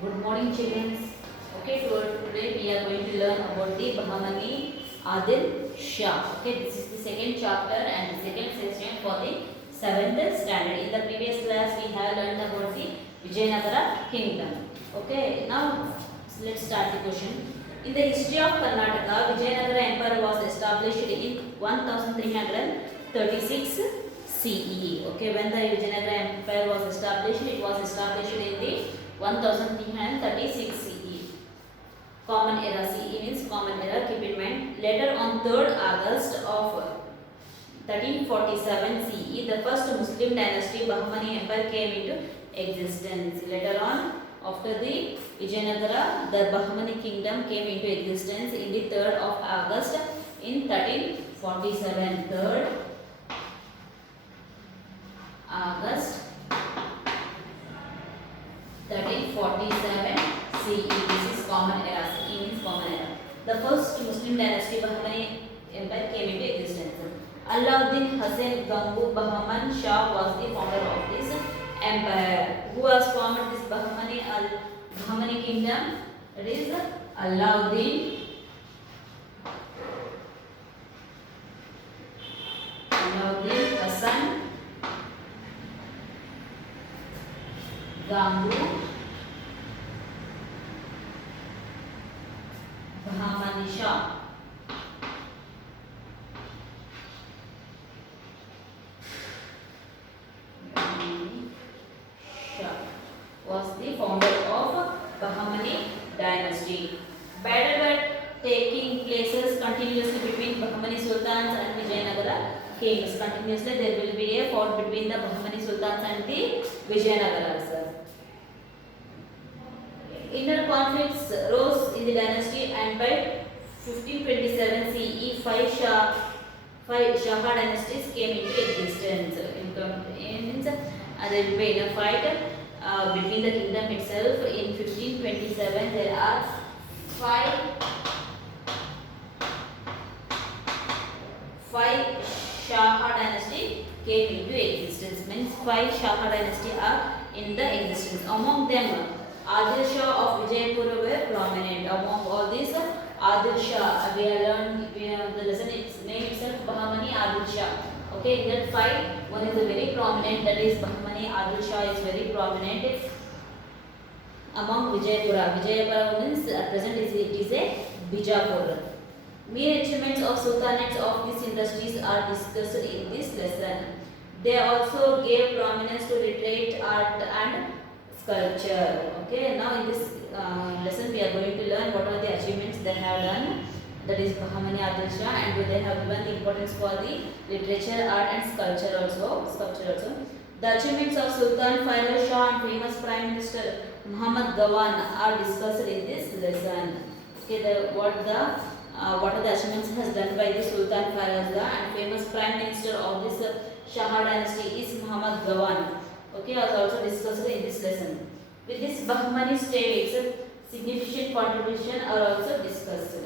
Good morning, children. Okay, today we are going to learn about the Bahmani Adil Shah. Okay, this is the second chapter and the second session for the seventh standard. In the previous class, we have learned about the Vijayanagara kingdom. Okay, now let's start the question. In the history of Karnataka, Vijayanagara Empire was established in 1336 CE. Okay, when the Vijayanagara Empire was established, it was established in the 1336 CE. Common era, CE means common era, keep in mind. Later on 3rd August of 1347 CE, the first Muslim dynasty Bahmani Empire came into existence. Later on, after the Vijayanagara, the Bahmani kingdom came into existence in the 3rd of August in 1347. 3rd August 1347 CE. This is common era. CE means common era. The first Muslim dynasty Bahmani Empire came into existence. Alauddin Hussain Gangu Bahman Shah was the founder of this empire. Who has formed this Bahmani kingdom? It is Alauddin Hassan Gangu Bahmani Shah. Was the founder of Bahmani dynasty. Battle were taking places continuously between Bahmani sultans and Vijayanagara kings. Continuously there will be a fight between the Bahmani sultans and the Vijayanagaras. Inner conflicts rose in the dynasty, and by 1527 CE, five Shah dynasties came into existence. There will be a fight between the kingdom itself. In 1527, there are five Shah dynasty came into existence. Means five Shah dynasty are in the existence. Among them, Adil Shah of Vijaypur were prominent. Among all these, Adil Shah, we have learned the lesson. Its name itself, Bahmani Adil Shah. Okay, in that five, one is a very prominent. That is Bahmani Adil Shah is very prominent among Vijaypura. Vijaypura means at present it is a Bijapur. Mere achievements of sultanates of these industries are discussed in this lesson. They also gave prominence to literate, art and sculpture. Okay, now in this lesson we are going to learn what are the achievements they have done. That is Bahmani Adil Shah, and they have given the importance for the literature, art and sculpture also. The achievements of Sultan Firuz Shah and famous Prime Minister Muhammad Gawan are discussed in this lesson. Okay, what are the achievements has done by the Sultan Firuz Shah and famous Prime Minister of this Shah dynasty is Muhammad Gawan. Okay, as also discussed in this lesson. With this Bahmani states, significant contribution are also discussed.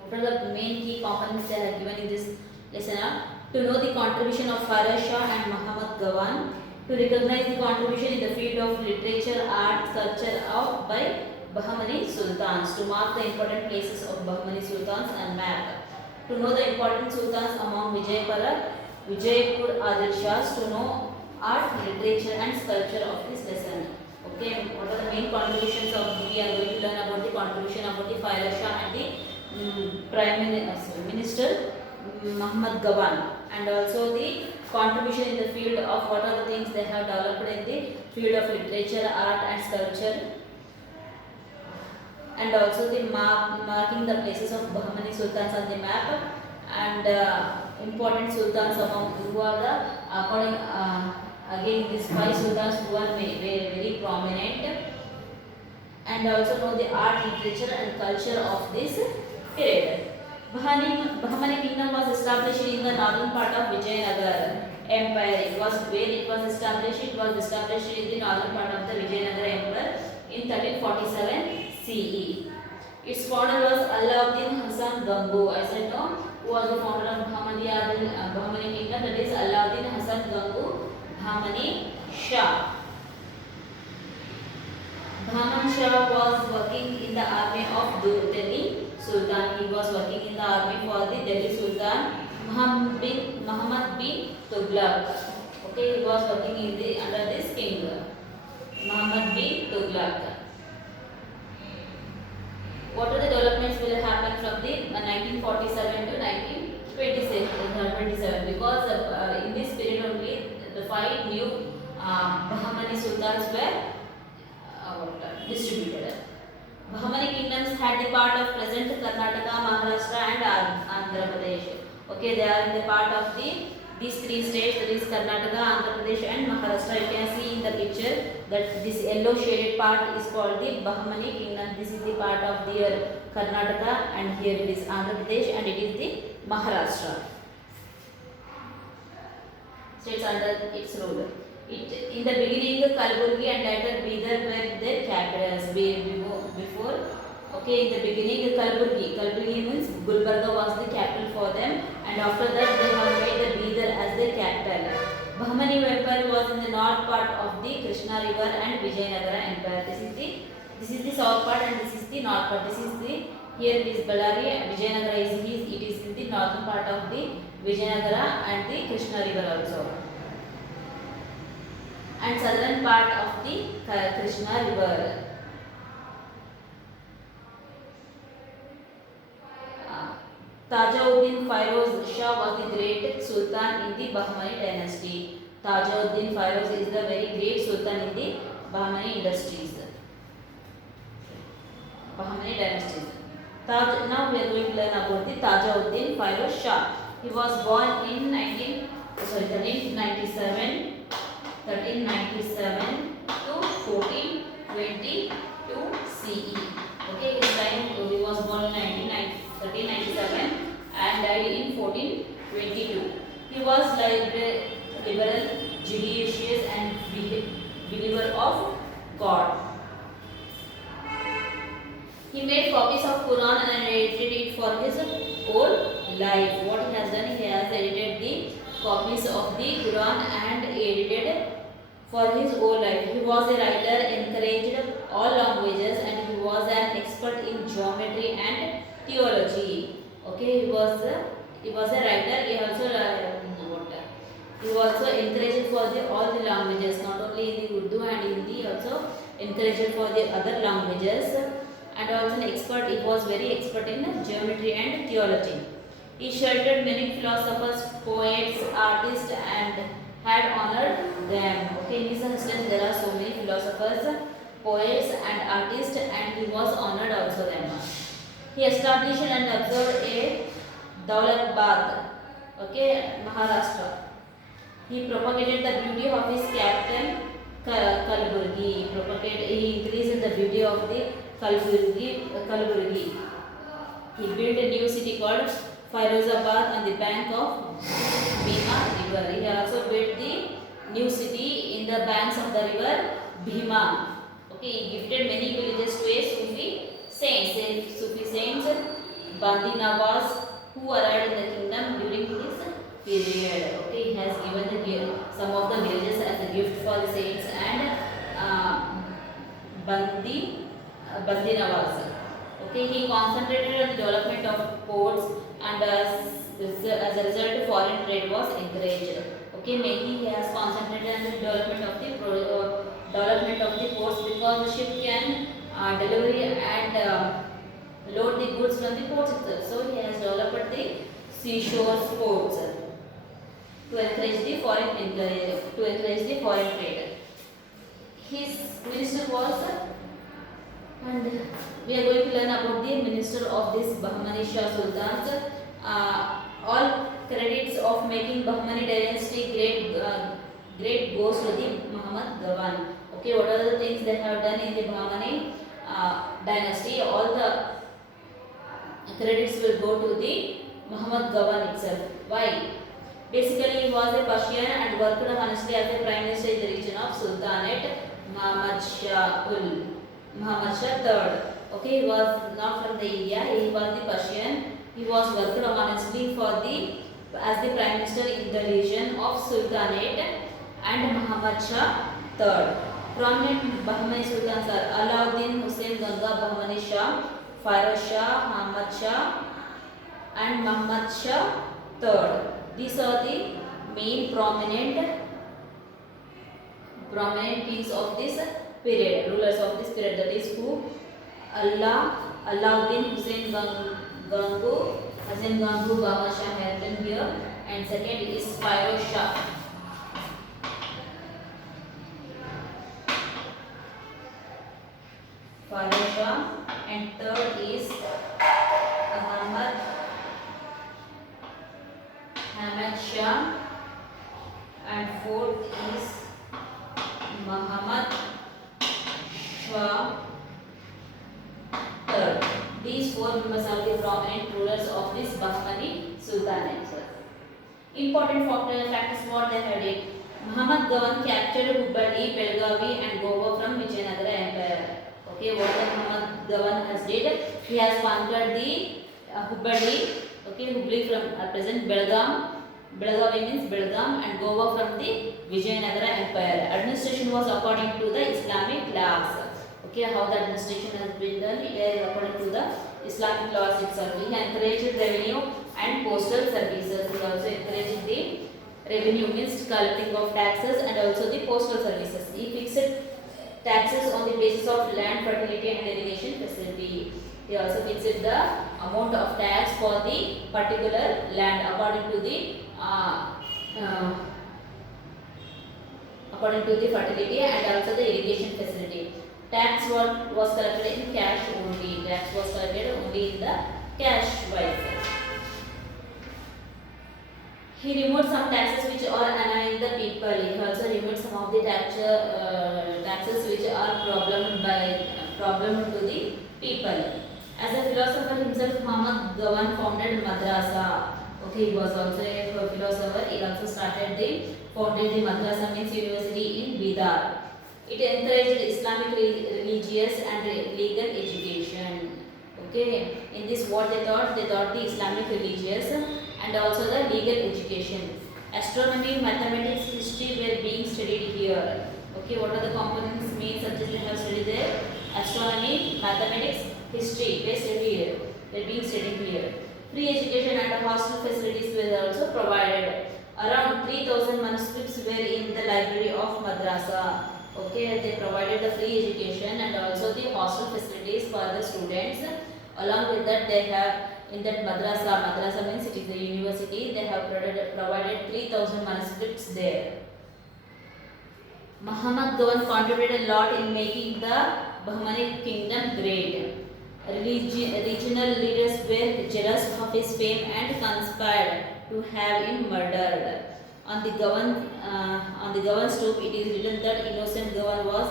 What are the main key components they have given in this lesson? To know the contribution of Firuz Shah and Muhammad Gawan, to recognize the contribution in the field of literature, art, sculpture by Bahmani sultans, to mark the important places of Bahmani sultans and map, to know the important sultans among Vijaypur Adil Shahs, to know art, literature and sculpture of this lesson. Okay, what are the main contributions of we are going to learn about the contribution about the Firuz Shah and the Prime Minister Muhammad Gawan, and also the contribution in the field of what are the things they have developed in the field of literature, art and sculpture, and also the marking the places of Bahmani sultans on the map, and important sultans among who are the according again these five sultans who are very prominent, and also know the art, literature and culture of this period. Bahmani kingdom was established in the northern part of Vijayanagara Empire. It was established in the northern part of the Vijayanagara Empire in 1347 CE. Its founder was Alauddin Hassan Gangu. I said no, who was the founder of Bahmani kingdom? That is Alauddin Hassan Gangu Bahmani Shah. Bahman Shah was working in the army of Delhi Sultan. He was working in the army for the Delhi Sultan Muhammad bin Tughlaq. Okay, he was working in the under this king Muhammad bin Tughlaq. What are the developments will happen from the 1947 to 1927? Because in this period only the 5 new Bahmani sultans were distributed. Bahmani kingdoms had the part of present Karnataka, Maharashtra and Andhra Pradesh. Okay, they are in the part of these 3 states, that is Karnataka, Andhra Pradesh and Maharashtra. You can see in the picture that this yellow shaded part is called the Bahmani kingdom. This is the part of their Karnataka and here it is Andhra Pradesh and it is the Maharashtra. States under its rule. In the beginning, Kalburgi and later Bidar were their capitals. Before, okay, in the beginning, Kalburgi means Gulbarga was the capital for them, and after that they have made the Bidar as their capital. Bahmani Empire was in the north part of the Krishna River and Vijayanagara Empire. This is the south part and this is the north part. This is the here it is Ballari. Vijayanagara it is in the northern part of the Vijayanagara and the Krishna River also, and southern part of the Krishna River. Tajuddin Firoz Shah was the great Sultan in the Bahmani dynasty. Tajuddin Firoz is the very great Sultan in the Bahmani industries. Bahmani dynasties. Now we are going to learn about the Tajuddin Firoz Shah. He was born in 1397 to 1422 CE. Okay, his time he was born in 1397 and died in 1422. He was liberal, judicious and believer of God. He made copies of Quran and edited it for his whole life. What he has done, he has edited the copies of the Quran and edited for his whole life. He was a writer, encouraged all languages, and he was an expert in geometry and theology. Okay, he was a writer. He also encouraged for all the languages, not only in the Urdu and Hindi, also encouraged for the other languages, and also an expert. He was very expert in geometry and theology. He sheltered many philosophers, poets, artists, and had honored them. Okay, in his instance there are so many philosophers, poets, and artists, and he was honored also them. He established and observed a Daulatbad, okay, Maharashtra. He propagated the beauty of his capital Kalburgi. He increased the beauty of the Kalburgi. He built a new city called Firozabad on the bank of Bhima river. He also built the new city in the banks of the river Bhima. Okay, he gifted many villages to a Sufi saints, Bandi Nawaz, who arrived in the kingdom during this period. Okay, he has given some of the villages as a gift for the saints and Bandi Nawaz. Okay, he concentrated on the development of ports, and as a result foreign trade was encouraged. Okay, mainly he has concentrated on the development of the ports, because the ship can deliver and load the goods from the ports itself. So he has developed the seashore ports to encourage the foreign trade. His minister was, and we are going to learn about the minister of this Bahmani Shah Sultans. All credits of making Bahmani dynasty great goes to the Muhammad Gawan. Okay, what are the things they have done in the Bahmani dynasty? All the credits will go to the Muhammad Gawan itself. Why? Basically, he was a Persian and worked honestly as a prime minister in the region of Sultanate Muhammad Shah III. Okay, he was not from the India. He was the Persian. He was worked honestly as the prime minister in the region of Sultanate and Muhammad Shah III. Prominent Bahmani sultans are Alauddin Hussein Ganga Bahmani Shah, Firoz Shah, Ahmad Shah, and Muhammad Shah III. These are the main prominent kings of this period, rulers of this period. That is who? Alauddin Hussein Gangu Baba Shah has been here, and second is Firoz Shah. Firoz Shah, and third is Ahmad Shah, and fourth is Muhammad Shah III. These four members are the prominent rulers of this Bahmani Sultanate. Important factors what they had it. Muhammad Gawan captured Hubballi, Belgavi and Goa from Vijayanagara Empire. Okay, what the Muhammad Gawan has did? He has conquered the Hubballi. Okay, Hubli from present Belgavi means Belgaum, and Goa from the Vijayanagara Empire. Administration was according to the Islamic laws. Okay, how the administration has been done? It is according to the Islamic laws itself. He encouraged revenue and postal services. He also encouraged the revenue means collecting of taxes and also the postal services. He fixed taxes on the basis of land, fertility and irrigation facility. He also fixed the amount of tax for the particular land according to the fertility and also the irrigation facility. Tax was collected in cash only. Tax was collected only in the cash wise. He removed some taxes which are annoying the people. He also removed some of the taxes which are problem to the people. As a philosopher himself, Muhammad Gawan founded madrasa. Okay, he was also a philosopher. He also founded the madrasa means university in Bidar. It encouraged Islamic religious and legal education. Okay, in this what they taught? They taught the Islamic religious and also the legal education. Astronomy, mathematics, history were being studied here. Okay, what are the components main subjects they have studied there? Astronomy, mathematics, history were being studied here. Free education and hostel facilities were also provided. Around 3,000 manuscripts were in the library of madrasa. Okay, they provided the free education and also the hostel facilities for the students. Along with that, they have in that madrasa means it is a university, they have provided 3,000 manuscripts there. Muhammad Gawan contributed a lot in making the Bahmani kingdom great. Regional leaders were jealous of his fame and conspired to have him murdered. On the Gawan's tomb, it is written that innocent Gawan was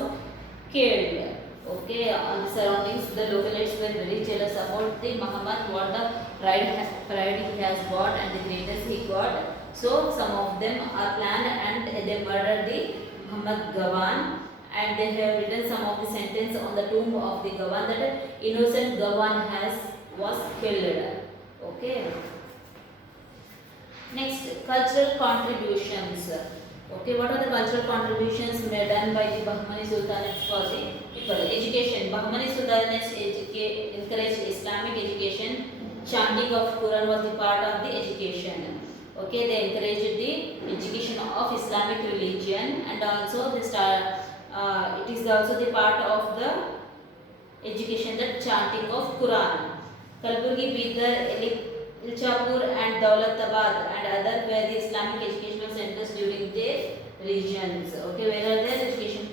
killed. Okay, on the surroundings, the localites were very jealous about the Muhammad, what the pride he has got and the greatness he got. So some of them are planned and they murdered the Muhammad Gawan, and they have written some of the sentence on the tomb of the Gawan that innocent Gawan was killed. Okay. Next, cultural contributions. Okay, what are the cultural contributions done by the Bahmani Sultanates for the people? Education. Bahmani Sultanates encouraged Islamic education. Chanting of Quran was the part of the education. Okay, they encouraged the education of Islamic religion, and also it is also the part of the education that chanting of Quran. Kalburgi, Bidar, Ilchapur and Daulatabad and other were the Islamic educational centers during their regions. Okay, where are their education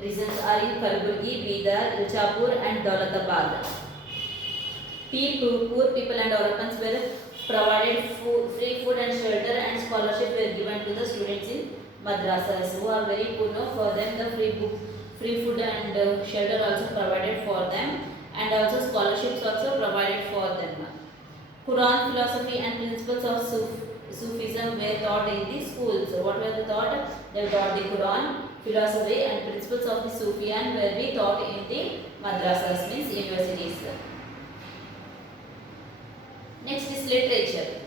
regions are in Kalburgi, Bidar, Ilchapur and Daulatabad. Poor people and orphans were provided free food and shelter, and scholarship were given to the students in madrasas who are very poor. For them the free food and shelter also provided for them, and also scholarships also provided for them. Quran, philosophy and principles of Sufism were taught in the schools. So what were they taught? They taught the Quran, philosophy and principles of the Sufyan were be taught in the madrasas, means universities. Next is literature.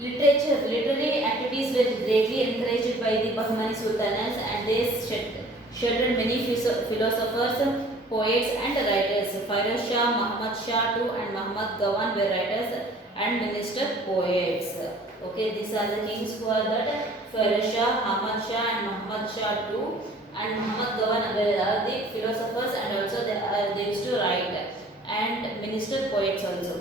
Literary activities were greatly encouraged by the Bahmani Sultanates, and they sheltered many philosophers, poets and writers. Firoz Shah, Muhammad Shah II and Muhammad Gawan were writers and minister poets. Okay, these are the kings who are that Firoz Shah, Muhammad Shah and Muhammad Shah II and Muhammad Gawan are the philosophers and also they used to write and minister poets also.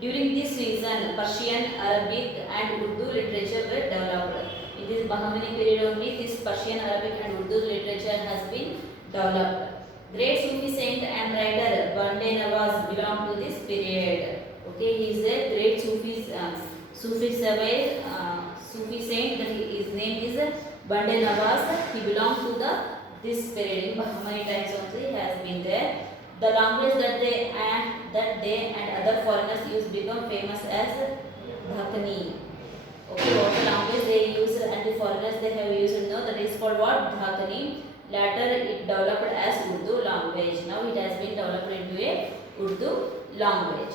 During this season, Persian, Arabic and Urdu literature were developed. In this Bahmani period only, this Persian, Arabic and Urdu literature has been developed. Great Sufi saint and writer Bande Nawaz belong to this period. Okay, he is a great Sufi saint. His name is Bande Nawaz. He belongs to this period. In Bahmani times only has been there. The language that they and other foreigners use become famous as Dhakkani. Okay, what the language they use and the foreigners they have used now, that is called what? Dhakkani. Later it developed as Urdu language. Now it has been developed into a Urdu language.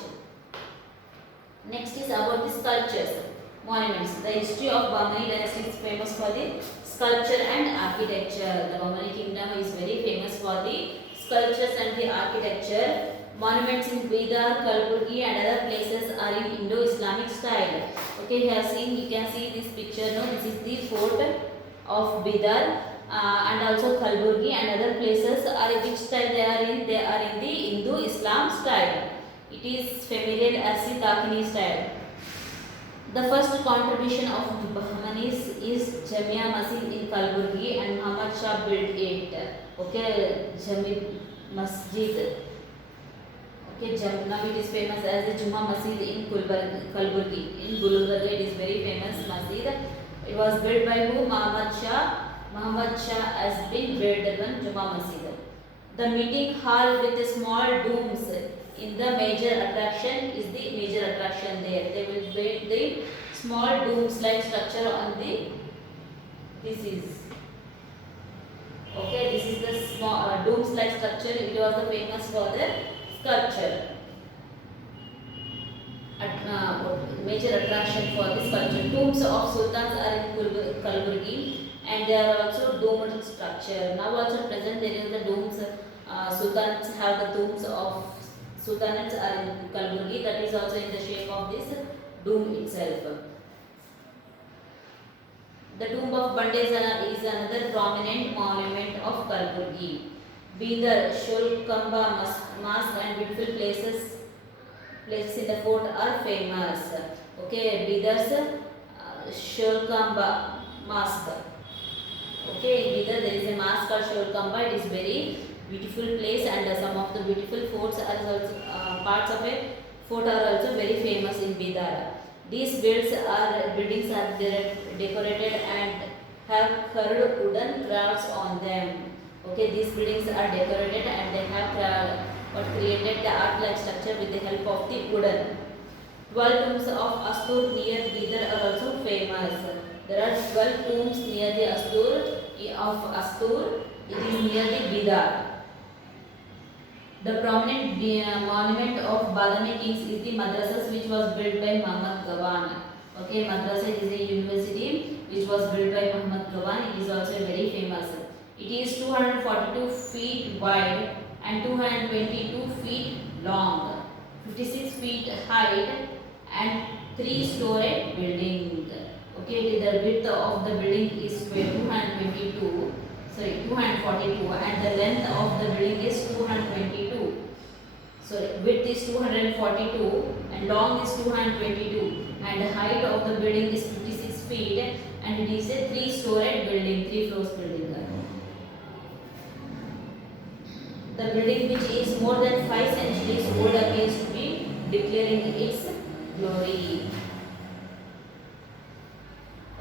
Next is about the sculptures, monuments. The history of Bahmani dynasty is famous for the sculpture and architecture. The Bahmani kingdom is very famous for the sculptures and the architecture. Monuments in Bidar, Kalburgi and other places are in Indo-Islamic style. Okay, you can see this picture now. This is the fort of Bidar and also Kalburgi and other places are in which style they are in? They are in the Indo-Islam style. It is familiar as the Dhakkani style. The first contribution of Bahmanis is Jamia Masjid in Kalburgi and Muhammad Shah built it. Okay, Jamia Masjid. Okay, now it is famous as the Juma Masjid in Kalburgi. In Gulbarga it is very famous masjid. It was built by who? Muhammad Shah. Muhammad Shah has been built one Juma Masjid. The meeting hall with the small domes in the major attraction is the major attraction there. They will build the small domes like structure on the this is the small domes like structure. It was the famous for the sculpture. Major attraction for the sculpture. Tombs of sultans are in Kalburgi and they are also domed structure. Now also present there is the domes. Sultans have the tombs of sultanates are in Kalburgi. That is also in the shape of this dome itself. The tomb of Bandezana is another prominent monument of Kalburgi. Bidar, Sholkamba Mosque and beautiful places in the fort are famous. Okay, Bidar's Sholkamba Mosque. Okay, in Bidar there is a mosque called Sholkamba. It is very beautiful place and some of the beautiful forts are also parts of a fort are also very famous in Bidar. These buildings are decorated and have carved wooden crafts on them. Okay, these buildings are decorated and they have created the art-like structure with the help of the wooden. 12 tombs of Astur near Bidar are also famous. There are 12 tombs near the Astur. It is near the Bidar. The prominent monument of Badami kings is the madrasas which was built by Muhammad Gawan. Okay, madrasa is a university which was built by Muhammad Gawan. It is also very famous. It is 242 feet wide and 222 feet long, 56 feet height and 3-storied building. Okay, the width of the building is 242 and the length of the building is 222. So width is 242 and long is 222 and the height of the building is 56 feet and it is a 3-storied building, 3 floors building. The building which is more than 5 centuries old appears to be declaring its glory.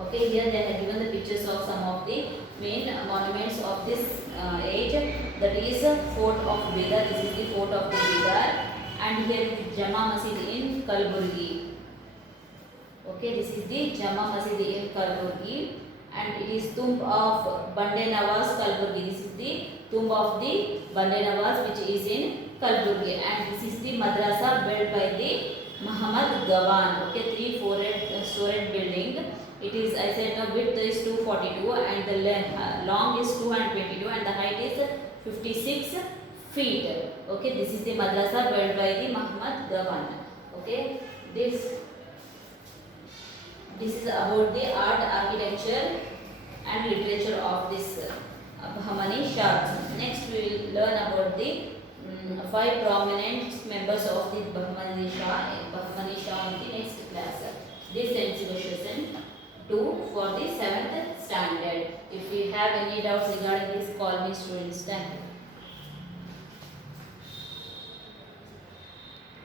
Okay, here they have given the pictures of some of the main monuments of this age. That is Fort of Bidar. This is the Fort of the Bidar and here is Jama Masjid in Kalburgi. Okay, this is the Jama Masjid in Kalburgi and it is tomb of Bande Nawaz Kalburgi. This is the tomb of the Bande Nawaz which is in Kalburgi and this is the madrasa built by the Muhammad Gawan. Okay, 3-storied building It is, I said, the width is 242 and the long is 222 and the height is 56 feet. Okay, this is the madrasa built by the Muhammad Gawan. Okay, this is about the art, architecture and literature of this Bahmani Shahs. Next we will learn about the 5 prominent members of the Bahmani Shah in the next class. This ends your session 2 for the 7th standard. If you have any doubts regarding this, call me students. Thank you.